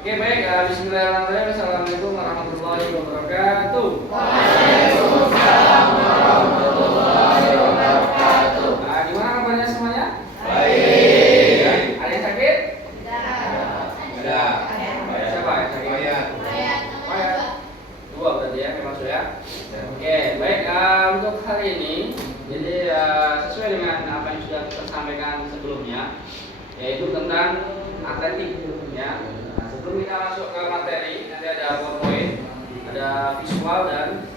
Oke, baik. Bismillahirrahmanirrahim. Assalamualaikum warahmatullahi wabarakatuh. Waalaikumsalam warahmatullahi wabarakatuh. Gimana kabarnya semuanya? Baik. Ada yang sakit? Ada. Siapa yang sakit? Mayat. Dua berarti ya, memang sudah. Oke, baik. Untuk hari ini, jadi sesuai dengan apa yang sudah kita sampaikan sebelumnya, yaitu tentang atletik, ya. Sebelum kita masuk ke materi, nanti ada PowerPoint, ada visual dan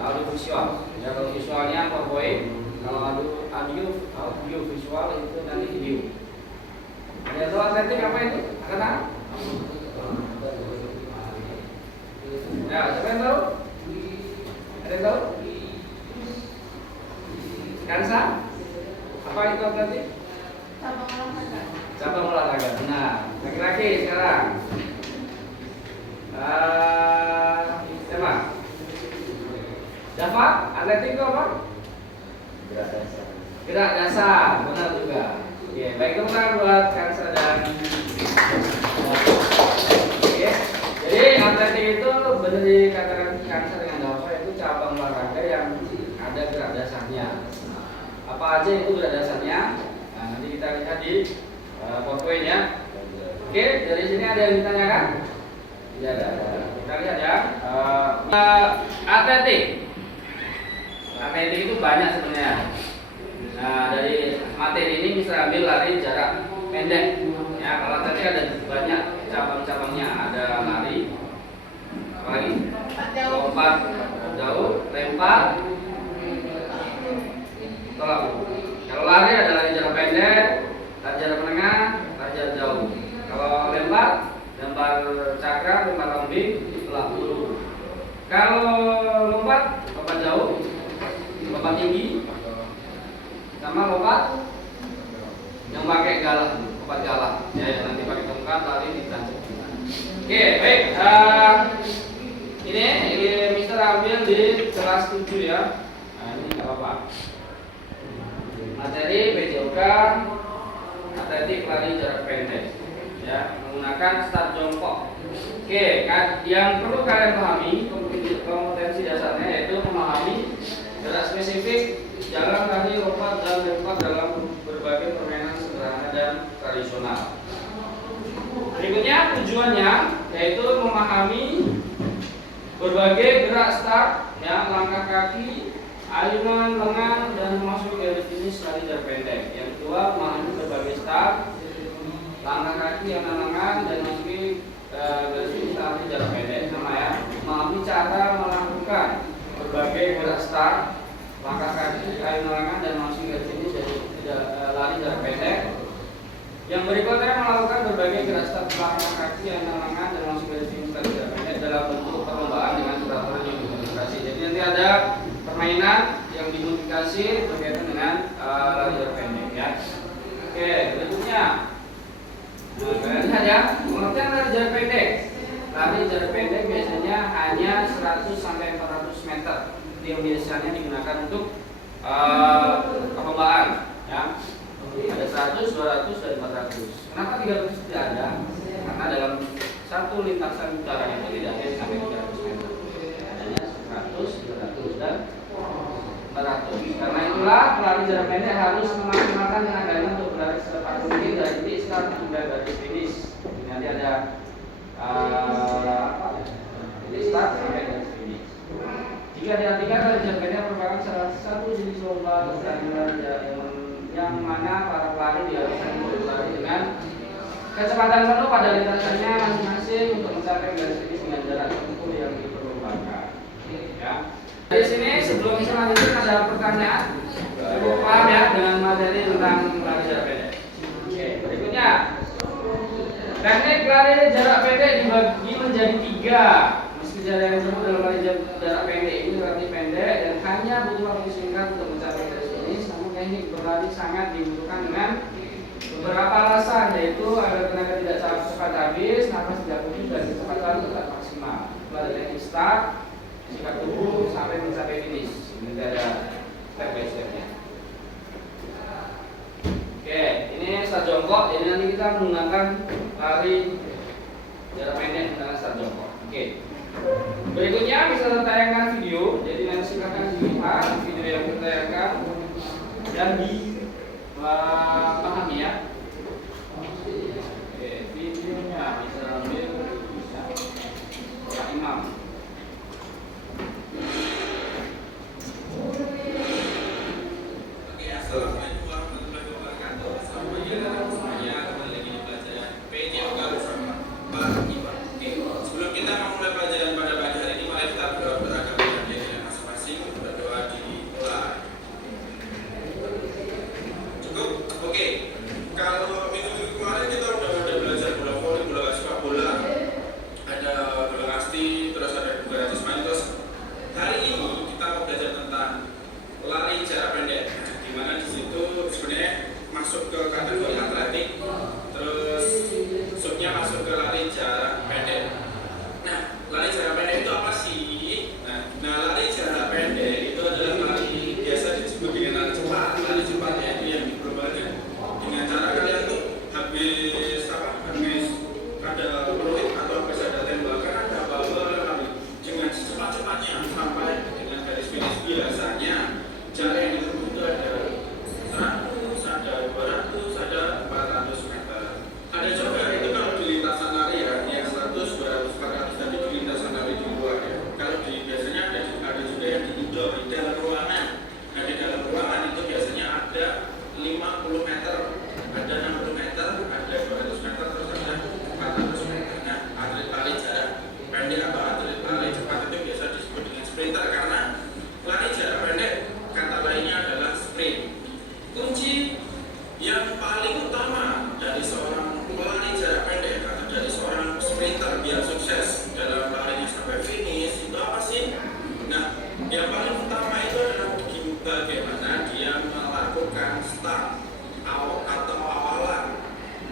audio visual. Ya, kalau visualnya PowerPoint, kalau audio visual itu nanti video. Ada tahu atletik apa itu? Angkat tangan. Ya, siapa yang tahu? Ada yang tahu? Kansa? Apa itu atletik? Cabang olahraga. Benar. Laki-laki sekarang. Siapa? Dava, atletik itu apa? Gerak dasar. Benar juga. Oke, baik, tepuk tangan buat Kansa dan oke. Jadi atletik itu benar dikatakan Kansa dengan Dava itu cabang olahraga yang ada gerak dasarnya. Apa aja itu gerak dasarnya? Nah, nanti kita lihat di PowerPoint ya. Oke, dari sini ada yang ditanyakan? Tidak ada. Kita lihat ya. Atletik. Atletik itu banyak sebenarnya. Nah, dari materi ini bisa ambil lari jarak pendek. Ya, kalau atletik ada banyak cabang-cabangnya. Ada lari, apalagi? Lompat jauh, lempar, tolak. Kalau lari ada lari jarak pendek, lari jarak menengah, lari jarak jauh. Kalau lempar cakra, lempar lambing, tolak peluru. Kalau lompat jauh, lompat tinggi, sama lompat yang pakai galah, lompat galah. Ya, nanti pakai tongkat, lari di tancap. Oke, baik. Ini Mister ambil di kelas 7 ya. Nah, ini nggak apa-apa. Materi PJOK atletik lari jarak pendek, ya, menggunakan start jongkok. Oke, yang perlu kalian pahami kompetensi dasarnya yaitu memahami gerak spesifik, jalan, lari, lompat, dan lempar dalam berbagai permainan sederhana dan tradisional. Berikutnya tujuannya yaitu memahami berbagai gerak start, ya, langkah kaki, ayunan lengan, dan masuk garis finish lari jarak pendek. Yang kedua, memahami berbagai start, langkah kaki, ayunan lengan, dan masuk garis finish lari jarak pendek. Sama ya, memahami cara melakukan berbagai gerak start, langkah kaki, ayunan lengan, dan masuk garis finish lari jarak pendek. Yang berikutnya melakukan berbagai gerak start, langkah kaki, ayunan lengan, dan masuk garis finish lari jarak pendek dalam bentuk perlombaan dengan peraturan yang dimodifikasi. Jadi nanti ada permainan yang dimodifikasi berkaitan dengan lari jarak pendek ya. Oke, berikutnya. Nah, kalian lihat ya, pengertian lari jarak pendek. Lari jarak pendek biasanya hanya 100 sampai 400 meter. Itu yang biasanya digunakan untuk perlombaan ya. Ada 100, 200, dan 400. Kenapa 300 tidak ada? Karena dalam satu lintasan udara itu tidak ada sampai 300 meter. Adanya 100, 200, dan 400. Karena itulah pelari jarak pendek harus memaksimalkan tenaganya untuk berlari secepat mungkin dari titik start hingga garis finish. Nanti ada titik start sampai garis finish. Jika diartikan lari jarak pendek merupakan salah satu jenis lomba yang mana para pelari diharuskan untuk berlari dengan kecepatan penuh pada lintasannya masing-masing untuk mencapai garis finish dengan jarak tempuh yang diperlukan. Ya. Di sini sebelum kita lanjutkan ada pertanyaan. Cukup paham ya dengan materi tentang lari jarak pendek. Oke, berikutnya. Teknik lari jarak pendek dibagi menjadi 3. Meski jarak yang disebut dalam lari jarak pendek ini relatif pendek dan hanya butuh waktu singkat untuk mencapai garis finish, namun teknik berlari sangat dibutuhkan dengan beberapa alasan, yaitu agar tenaga tidak cepat habis, nafas tidak putus, dan kecepatan tetap maksimal. Mulai dari teknik start, sikap tubuh sampai mencapai finish. Ini ada step by stepnya. Oke, ini start jongkok. Jadi nanti kita menggunakan lari dan dipahami ya. Oke, videonya bisa ambil ya. Pak Imam. Oke, assalamualaikum warahmatullahi wabarakatuh. Selamat pagi anak-anak semuanya. Kembali lagi di pelajaran PJOK bersama Pak Imam. Oke, sebelum kita memulai pelajaran pada pagi hari ini, mari kita berdoa kepada diri masing-masing, berdoa dimulai. Cukup? Oke. Kalau minggu kemarin kita udah belajar bola voli, bola sepak bola, ada bola kasti, terus ada bola jasmani, terus hari ini kita mau belajar tentang lari jarak pendek, di mana di situ sebenarnya masuk ke kategori atletik, terus subnya masuk ke lari jarak pendek. Nah, lari jarak pendek itu apa sih? Nah, lari jarak pendek itu adalah lari biasa disebut dengan lari cepat. Lari cepatnya itu yang diperbanyak dengan cara kalian tuh habis ada peluit atau habis ada tembakan, ada bal dengan secepat-cepatnya sampai dengan garis finish. Biasanya jarak yang ditempuh itu ada 100, ada 200, ada 400 meter. Ada juga itu kalau di lintasan lari ya, yang 100, 200, 400 tadi di lintasan lari di luar ya. Kalau di biasanya ada juga yang di indoor, di dalam ruangan. Nah, di dalam ruangan itu biasanya ada 50 meter, ada 60 meter, ada 200 meter, terus ada 400 meter. Nah, atlet lari jarak pendek atau atlet lari cepat itu biasa disebut dengan sprinter karena lari jarak pendek kata lainnya adalah sprint. Kunci yang paling utama dari seorang pelari jarak pendek atau dari seorang sprinter biar sukses dalam larinya sampai finish itu apa sih? Nah, yang paling utama itu adalah bagaimana dia melakukan start atau awalan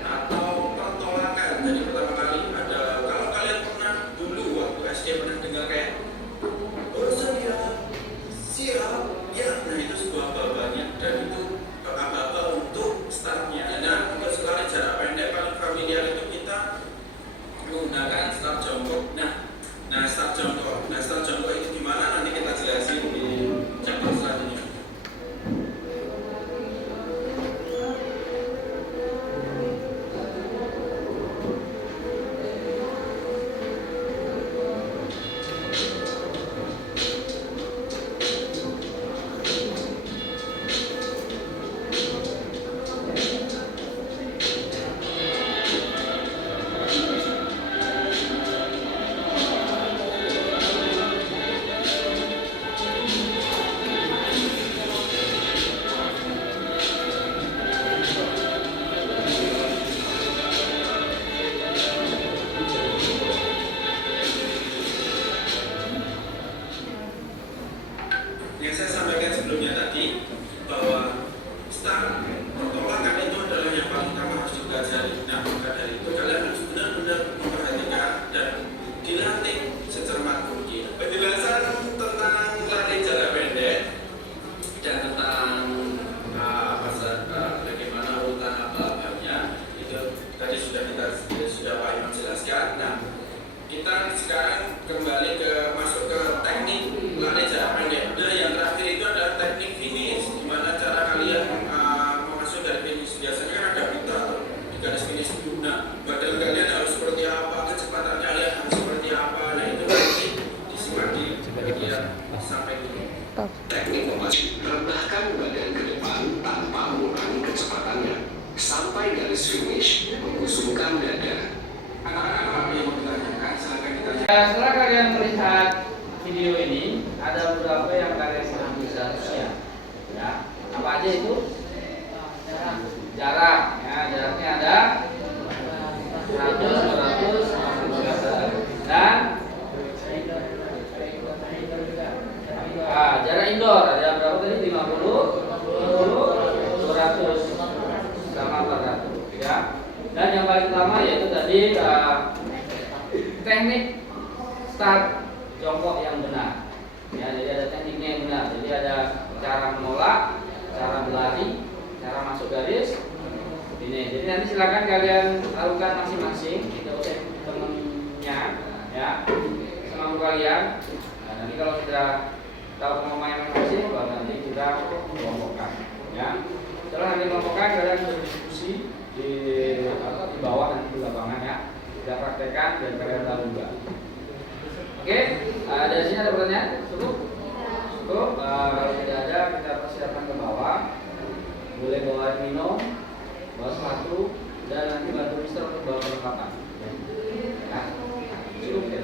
atau pertolakan. Jadi pertama kali ada, kalau kalian pernah dulu waktu SD pernah dengar kayak bersedia siap ya, nah itu sebuah babanya dan itu aba-aba untuk startnya. Nah, untuk lari jarak pendek paling familiar itu kita menggunakan start jongkok. Nah start jongkok itu gimana nanti kita jelasin di chapter selanjutnya. Yang saya sampaikan sebelumnya tadi bahwa start pertolakan itu adalah yang paling utama harus dipelajari. Nah, maka dari itu kalian harus benar-benar memperhatikan dan dilatih secermat mungkin. Penjelasan tentang lari jarak pendek dan tentang bagaimana urutan apa-apanya itu tadi sudah Pak Imam jelaskan. Nah, kita sekarang kembali masuk ke teknik lari jarak pendek. Yang terakhir itu adalah teknik finish, di mana cara kalian masuk dari finish. Biasanya kan ada pita di garis finish. Nah, badan kalian harus seperti apa, kecepatan kalian harus seperti apa. Nah, itu nanti disimak di bagian sampai ini. Teknik memacu, rendahkan badan ke depan tanpa mengurangi kecepatannya. Sampai garis finish, menggusungkan dada. Anak-anak apa yang mau ditanyakan, silakan ditanya. Setelah kalian melihat video ini, ada beberapa yang kalian pahami seharusnya. Ya, apa aja itu? Jarak. Ya, jaraknya ada 100, 200, 50 meter. Dan jarak indoor ada berapa tadi? 50, 200, sama 400. Ya. Dan yang paling utama yaitu tadi teknik start jongkok yang benar. Ya, jadi ada tekniknya yang benar. Jadi ada cara menolak, cara berlari, cara masuk garis. Ini. Jadi nanti silakan kalian lakukan masing-masing. Itu cek temennya, ya, semampu kalian. Nah, nanti kalau sudah tahu mau main masing-masing, baru nanti kita kelompokkan. Ya. Setelah nanti melakukan, kalian bisa berdiskusi di bawah nanti di lapangan ya. Kita praktekkan dan kalian tahu juga. Oke, dari sini ada pertanyaan? Cukup? Cukup. Kalau tidak ada, kita persiapkan ke bawah. Boleh bawa air minum, bawa sepatu, dan nanti bantu mister untuk bawa perlengkapan. Ya, cukup ya.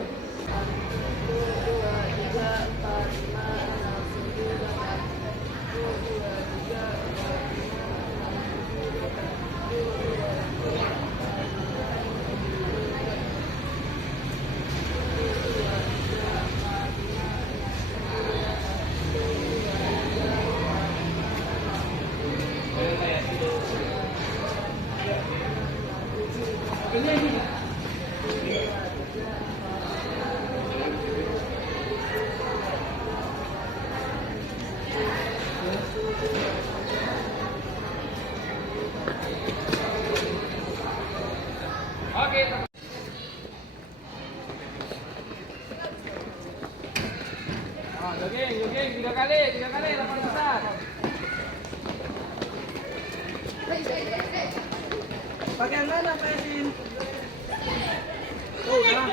3 kali lapangan besar. Bagian mana Pak Edin? Oh, udah.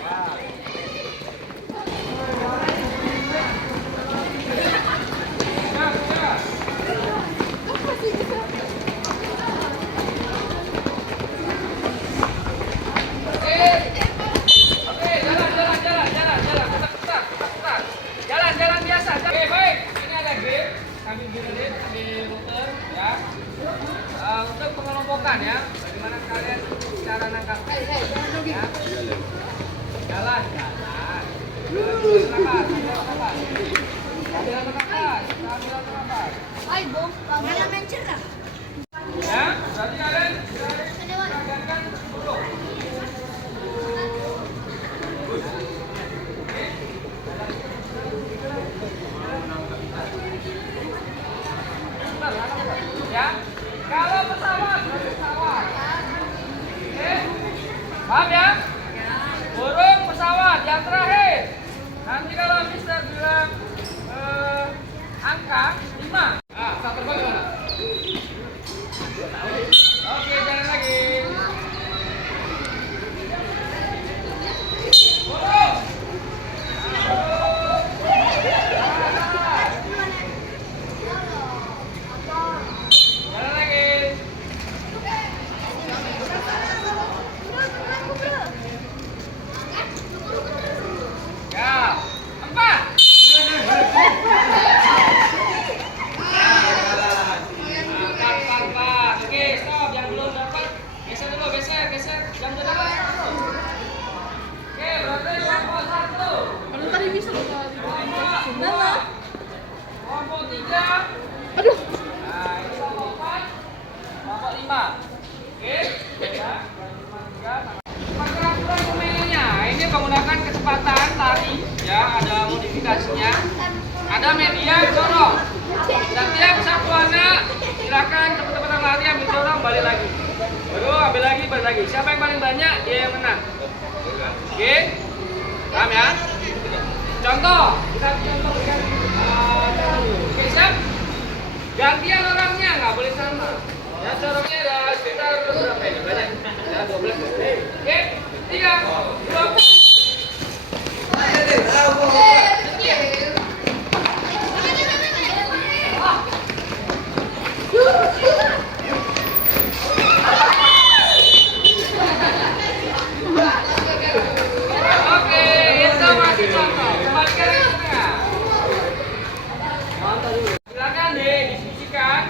Wah. Untuk pengelompokan ya, bagaimana kalian cara nangkap? Ya. Jalan. Ambil nafas. Ay, bom, malam yang cerah. Ya, berarti kalian gerakan duduk. Ya, kalau pesawat. Paham ya? Burung pesawat yang terakhir. Nanti kalau Mister bilang angka 5. Ah, tak terbang gimana? Oke, jalan lagi. Burung. Jalan lagi. Ya, 4. Oke, stop. Yang belum dapat, geser dulu, geser. Yang sudah dapat. Oke, berarti kelompok 1. Kalau tadi bisa Kelompok 2. Kelompok 3. Aduh. Nah, ini kelompok 4. Kelompok 5. Oke, ya. Peraturan pemainnya, ini menggunakan kecepatan lari, ya, ada modifikasinya. Ada media dorong. Setiap satu anak silakan cepet-cepetan lari, ambil dorong, balik lagi. Baru ambil lagi, balik lagi. Siapa yang paling banyak dia yang menang. Oke, paham ya? Contoh, kita contoh kan. Oke, siap? Gantian orangnya, nggak boleh sama. Ya, dorongnya ada sekitar berapa ini? Banyak. Ya, 12. Oke, 3, 2. Oke, itu masih contoh. Kembalikan lagi ke tengah. Silakan didiskusikan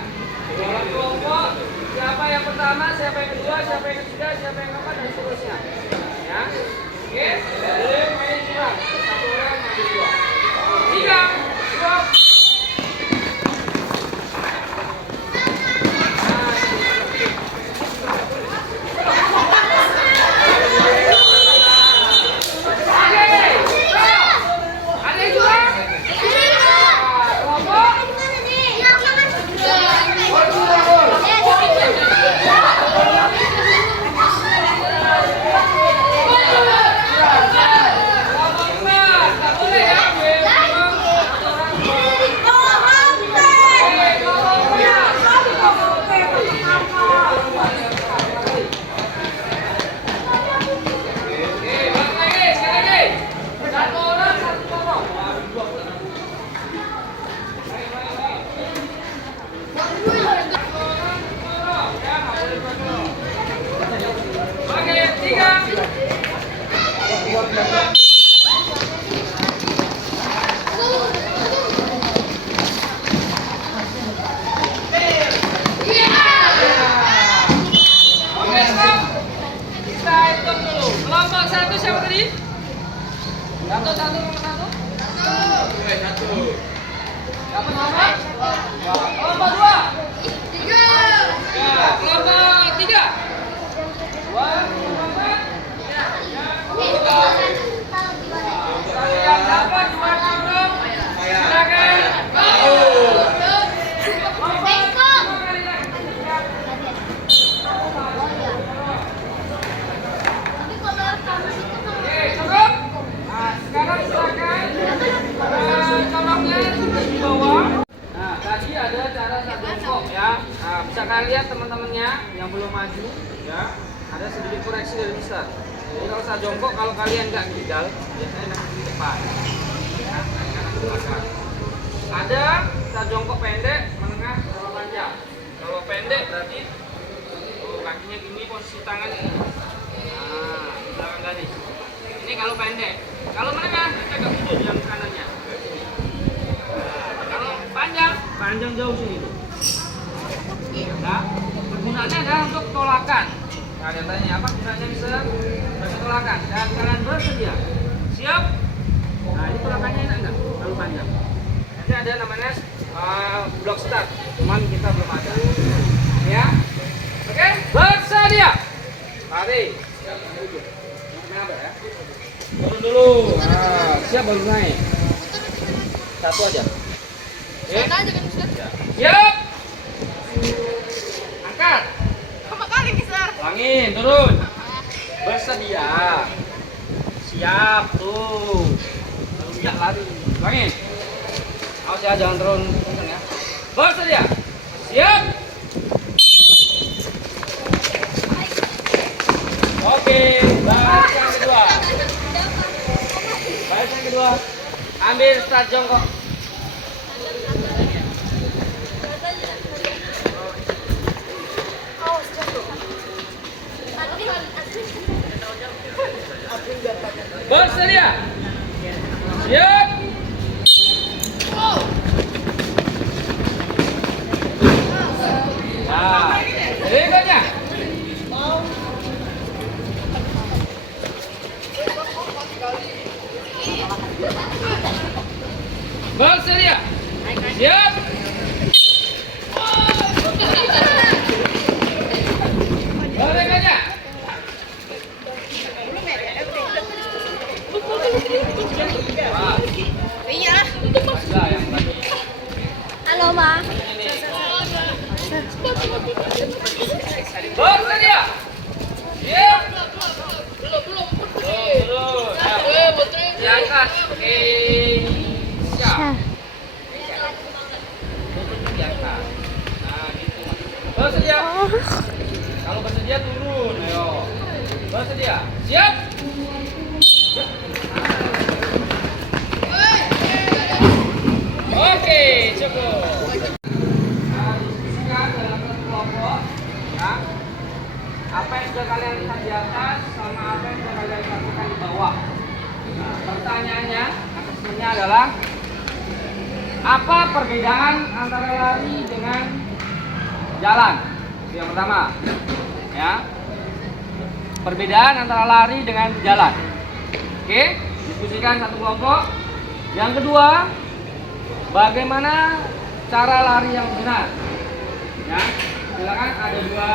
dalam kelompok siapa yang pertama, siapa yang kedua, siapa yang ketiga, siapa yang keempat dan seterusnya. Ya, oke. Jadi main curang. Satu orang main 2. 3, 2. siapa tadi? Satu. Dapat nomor? Kelompok 2. 3. Ya, kelompok 3. 2, 4. Yang dapat 2 karung. Silakan. Oke, cukup. Nah, sekarang silakan coloknya di bawah. Nah, tadi ada cara satu jongkok ya. Nah, bisa kalian lihat teman-temannya yang belum maju ya. Ada sedikit koreksi dari Mister. Jadi kalau saat jongkok, kalau kalian nggak ngidal, biasanya nanti di depan. Ya, kanan ke belakang. Ada saat jongkok pendek, menengah, sama panjang. Kalau pendek berarti kakinya gini, posisi tangan ini. Nah, belakang garis. Ini kalau pendek. Kalau menengah, kita agak mundur yang kanannya. Kalau panjang jauh sini tuh. Nah, kegunaannya adalah untuk tolakan. Nah, kalian tanya apa gunanya bisa bagi tolakan? Dan kalian bersedia. Siap? Nah, ini tolakannya enak nggak? Terlalu panjang. Nanti ada namanya block start. Cuman kita belum ada. Ya? Oke? Bersedia. Mari. Kenapa ya? Turun dulu. Nah, siap baru naik. Satu aja. Oke? Siap. Angkat. Ulangin, turun. Bersedia. Siap tuh. Lalu nggak lari. Ulangin. Awas ya, jangan turun ya. Bersedia. Siap. Oke, baris yang kedua. Baris yang kedua. Ambil start jongkok. Bersedia. Siap. Nah, berikutnya. Bersedia. Siap. Berikutnya. Iya. Nah, yang tadi. Halo, Ma. Bersedia. Siap. Belum. Diangkat. Oke. Siap. Diangkat. Nah, gitu. Bersedia. Kalau bersedia turun, ayo. Bersedia. Siap. Oke, cukup. Nah, diskusikan dalam satu kelompok, ya. Apa yang sudah kalian lihat di atas sama apa yang sudah kalian lakukan di bawah. Nah, pertanyaannya, asesmennya adalah apa perbedaan antara lari dengan jalan? Itu yang pertama, ya. Perbedaan antara lari dengan jalan. Oke, diskusikan satu kelompok. Yang kedua, bagaimana cara lari yang benar? Ya, silakan ada dua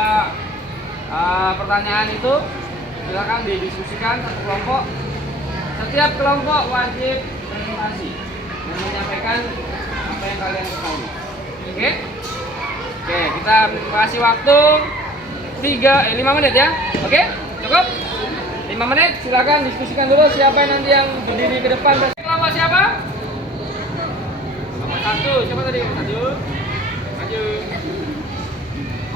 pertanyaan itu, silakan didiskusikan satu kelompok. Setiap kelompok wajib presentasi dan menyampaikan apa yang kalian ketahui. Oke? Oke, kita kasih waktu 5 menit ya. Oke? Cukup? 5 menit, silakan diskusikan dulu siapa nanti yang berdiri ke depan. Kelompok siapa? Nomor 1, siapa tadi? Nomor 1. Maju.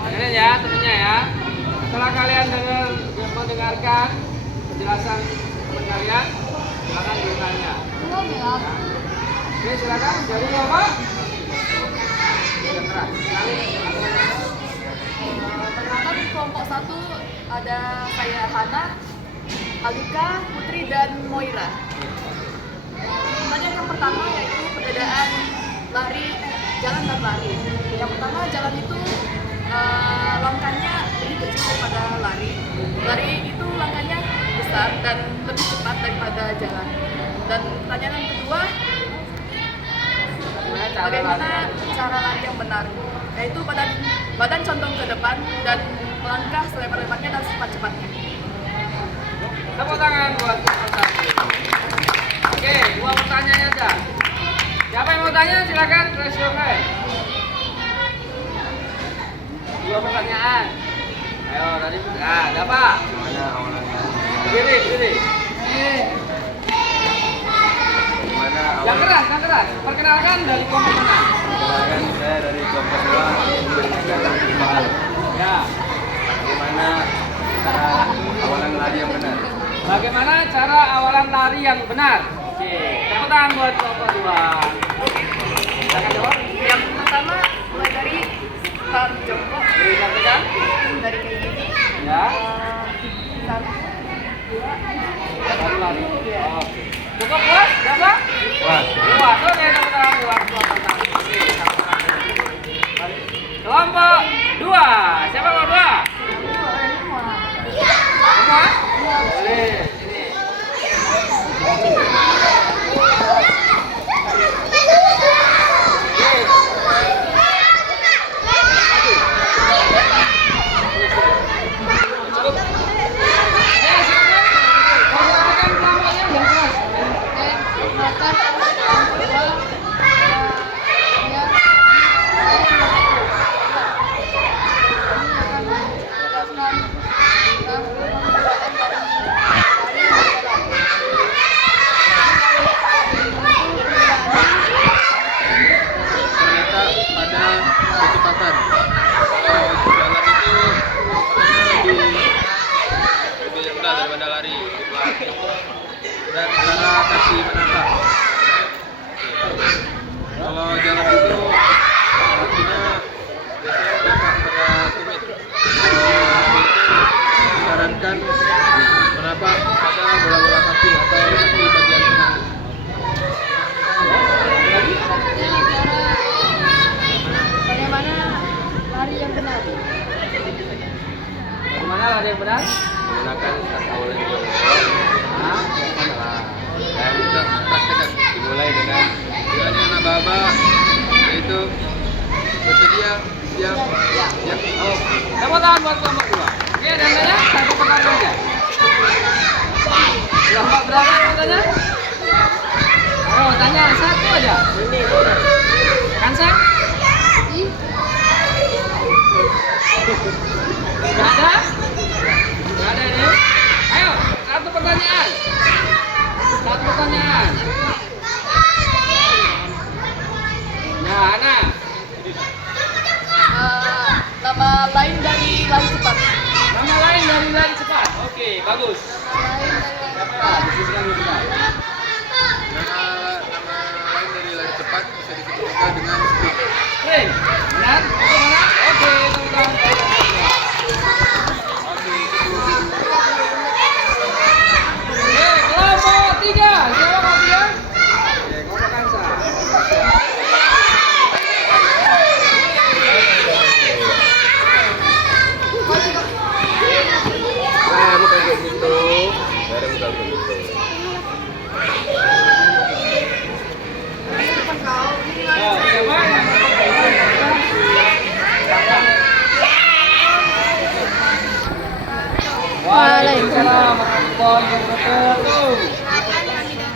Dengerin ya, tentunya ya. Setelah kalian mendengarkan penjelasan teman kalian, silakan bertanya. Ya. Oke, silakan. Jadi apa? Perkenalkan kelompok 1 ada saya Hana, Alika, Putri, dan Moira. Pertanyaan yang pertama yaitu perbedaan lari, jalan dan lari. Yang pertama, jalan itu langkahnya lebih kecil daripada lari. Lari itu langkahnya besar dan lebih cepat daripada jalan. Dan pertanyaan yang kedua, bagaimana cara lari yang benar? Yaitu badan condong ke depan dan melangkah selebar-lebarnya dan secepat-cepatnya. Tepuk tangan buat peserta. Oke, 2 pertanyaan aja. Siapa yang mau tanya silakan raise your hand. 2 pertanyaan. Ayo tadi ada apa? Gimana awalan lari? Berdiri. Gimana Yang keras. Perkenalkan dari kelompok mana? Perkenalkan saya dari kelompok 2 Ya. Bagaimana cara awalan lari yang benar? Bagaimana cara awalan lari yang benar? Oke, tepuk tangan buat kelompok 2. Silakan jawab. Yang pertama, mulai dari start jongkok, Berikan tegang. dari kayak gini. Ya. 1, 2, Baru lari. Iya. Oke. Cukup puas? Berapa? Wah, Puas. Oke, tepuk tangan buat kelompok 1. Oke, satu lagi. Kelompok 2. Siapa kelompok 2? Semua? Boleh. Sini. ternyata pada kecepatan. Kalau jalan itu lebih rendah daripada lari. Dan cara kasih menangkap. Kalau jalan itu artinya biasanya menangkap pada tumit. Disarankan menapak pada bola-bola kaki atau kaki bagian tengah. Bagaimana lari yang benar? Bagaimana lari yang benar? Menggunakan start awalan jongkok. Nah, Dan kita praktekkan dimulai dengan yang aba-aba, yaitu bersedia siap. oh, tepuk tangan buat kelompok 2. Oke, dan tanya satu pertanyaan aja. Kelompok berapa yang mau tanya? Ayo, tanya satu aja. Kansa? Nggak ada? Nggak ada ini? Ayo, satu pertanyaan. Ya, Ana. Nama lain dari lari cepat. Nama lain dari lari cepat. Oke, bagus. Siapa ya? Diskusikan dulu kita. Nama lain dari lari cepat bisa disebut juga dengan sprint. Sprint. Benar? Itu mana? Oke, tepuk tangan. Oke, kelompok 3. Siapa kelompok 3? Oke, kelompok Kansa. Nah, bukan kayak gitu. Dari bukan begitu. Ya, siapa? Waalaikumsalam warahmatullahi wabarakatuh.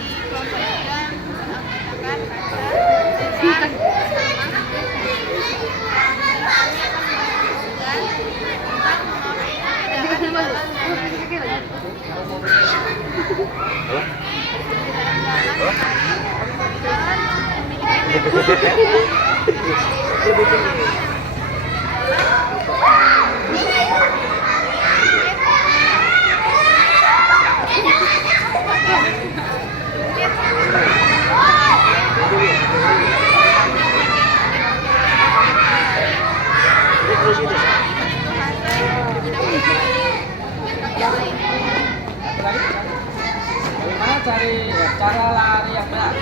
Bagaimana cara lari yang benar?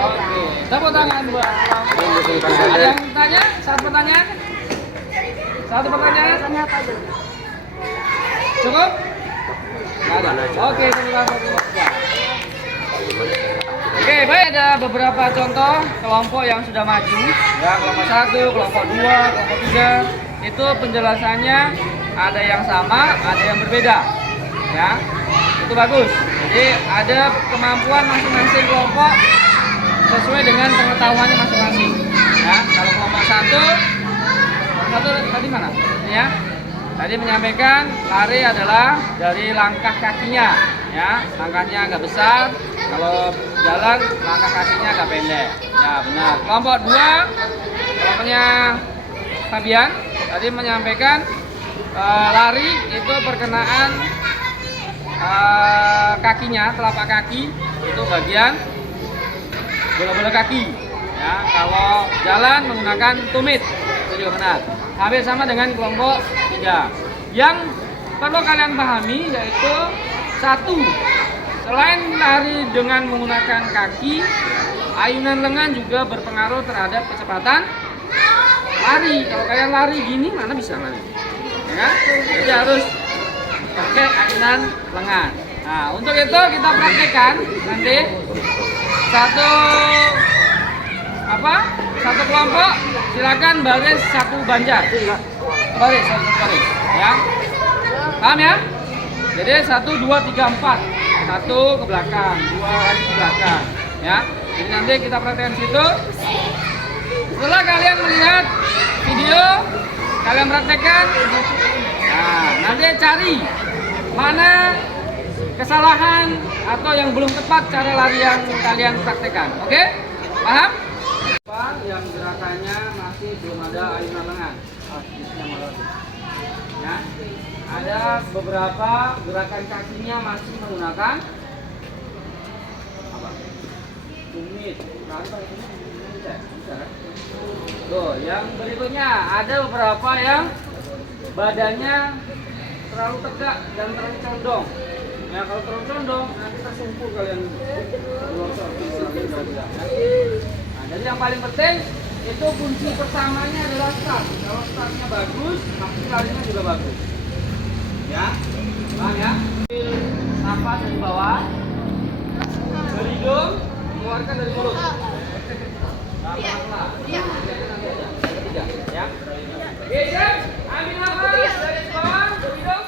Oke, tepuk tangan buat kelompok. Ada yang tanya? Satu pertanyaan? Satu pertanyaan? Tanya apa aja? Cukup? Nggak ada. Oke, tepuk tangan buat kelompok. Oke, baik, ada beberapa contoh kelompok yang sudah maju. Ya, kelompok 1, kelompok 2, kelompok 3. Itu penjelasannya ada yang sama, ada yang berbeda. Ya, itu bagus. Jadi ada kemampuan masing-masing kelompok sesuai dengan pengetahuannya masing-masing. Ya, kalau kelompok 1 tadi mana? Ini ya. Tadi menyampaikan lari adalah dari langkah kakinya, ya, langkahnya agak besar. Kalau jalan langkah kakinya agak pendek. Ya, benar. Kelompok 2, kelompoknya Fabian tadi menyampaikan lari itu perkenaan kakinya, telapak kaki itu bagian bola-bola kaki. Ya, kalau jalan menggunakan tumit itu juga benar. Hampir sama dengan kelompok 3. Yang perlu kalian pahami yaitu 1, selain lari dengan menggunakan kaki, ayunan lengan juga berpengaruh terhadap kecepatan lari. Kalau kalian lari gini mana bisa lari? Ya kan? Jadi harus pakai ayunan lengan. Nah, untuk itu kita praktekkan nanti satu kelompok silakan baris satu banjar. Baris satu baris, ya. Paham ya? Jadi 1, 2, 3, 4. 1 ke belakang, 2 lagi ke belakang, ya. Jadi nanti kita praktekkan situ. Setelah kalian melihat video, kalian praktekkan. Nah, nanti cari mana kesalahan atau yang belum tepat cara lari yang kalian praktekkan. Oke? Paham? Yang gerakannya masih belum ada ayunan lengan. Ya. Ada beberapa gerakan kakinya masih menggunakan apa? Tumit. Bisa. Tuh, yang berikutnya ada beberapa yang badannya terlalu tegak dan terlalu condong. Ya, kalau terlalu condong nanti tersungkur kalian. Nah, jadi yang paling penting itu kunci pertamanya adalah start. Kalau startnya bagus, pasti larinya juga bagus. Ya, paham ya? Nafas dari bawah, dari hidung, keluarkan dari mulut. Ya. Oke, siap. Ambil nafas dari bawah, dari hidung.